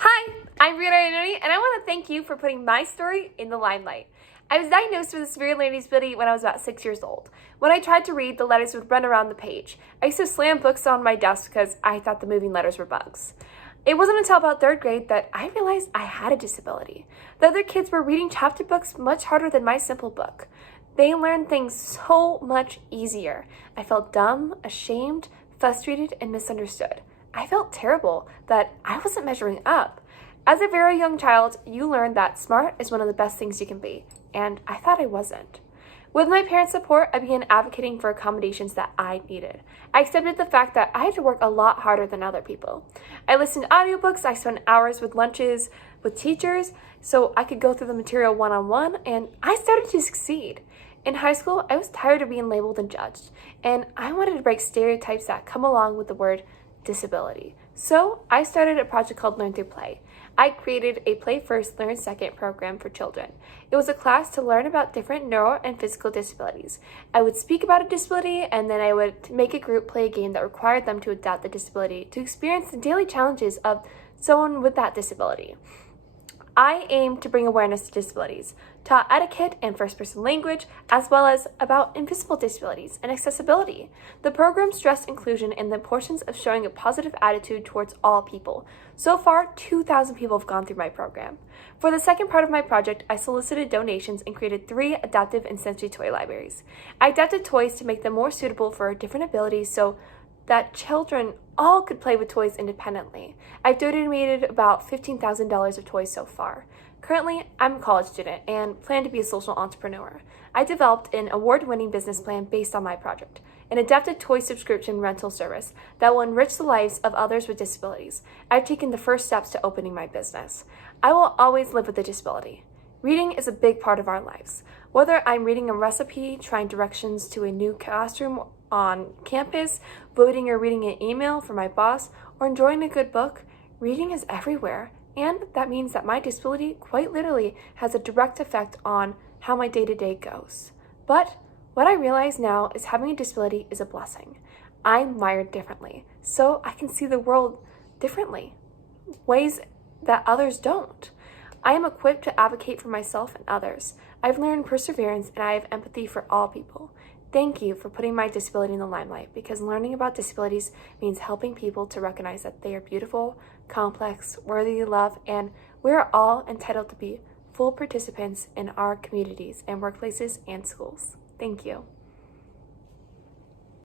Hi, I'm Brianna, and I want to thank you for putting my story in the limelight. I was diagnosed with a severe learning disability when I was about 6 years old. When I tried to read, the letters would run around the page. I used to slam books on my desk because I thought the moving letters were bugs. It wasn't until about 3rd grade that I realized I had a disability. The other kids were reading chapter books much harder than my simple book. They learned things so much easier. I felt dumb, ashamed, frustrated, and misunderstood. I felt terrible that I wasn't measuring up. As a very young child, you learn that smart is one of the best things you can be, and I thought I wasn't. With my parents' support, I began advocating for accommodations that I needed. I accepted the fact that I had to work a lot harder than other people. I listened to audiobooks, I spent hours with lunches with teachers so I could go through the material one-on-one, and I started to succeed. In high school, I was tired of being labeled and judged, and I wanted to break stereotypes that come along with the word disability. So I started a project called Learn Through Play. I created a Play First, Learn Second program for children. It was a class to learn about different neuro and physical disabilities. I would speak about a disability, and then I would make a group play a game that required them to adapt the disability to experience the daily challenges of someone with that disability. I aim to bring awareness to disabilities, taught etiquette and first-person language, as well as about invisible disabilities and accessibility. The program stressed inclusion and the importance of showing a positive attitude towards all people. So far, 2,000 people have gone through my program. For the second part of my project, I solicited donations and created 3 adaptive and sensory toy libraries. I adapted toys to make them more suitable for different abilities so that children all could play with toys independently. I've donated about $15,000 of toys so far. Currently, I'm a college student and plan to be a social entrepreneur. I developed an award-winning business plan based on my project, an adapted toy subscription rental service that will enrich the lives of others with disabilities. I've taken the first steps to opening my business. I will always live with a disability. Reading is a big part of our lives. Whether I'm reading a recipe, trying directions to a new classroom on campus, voting or reading an email from my boss, or enjoying a good book, reading is everywhere. And that means that my disability quite literally has a direct effect on how my day-to-day goes. But what I realize now is having a disability is a blessing. I'm wired differently, so I can see the world differently, ways that others don't. I am equipped to advocate for myself and others. I've learned perseverance and I have empathy for all people. Thank you for putting my disability in the limelight, because learning about disabilities means helping people to recognize that they are beautiful, complex, worthy of love, and we are all entitled to be full participants in our communities and workplaces and schools. Thank you.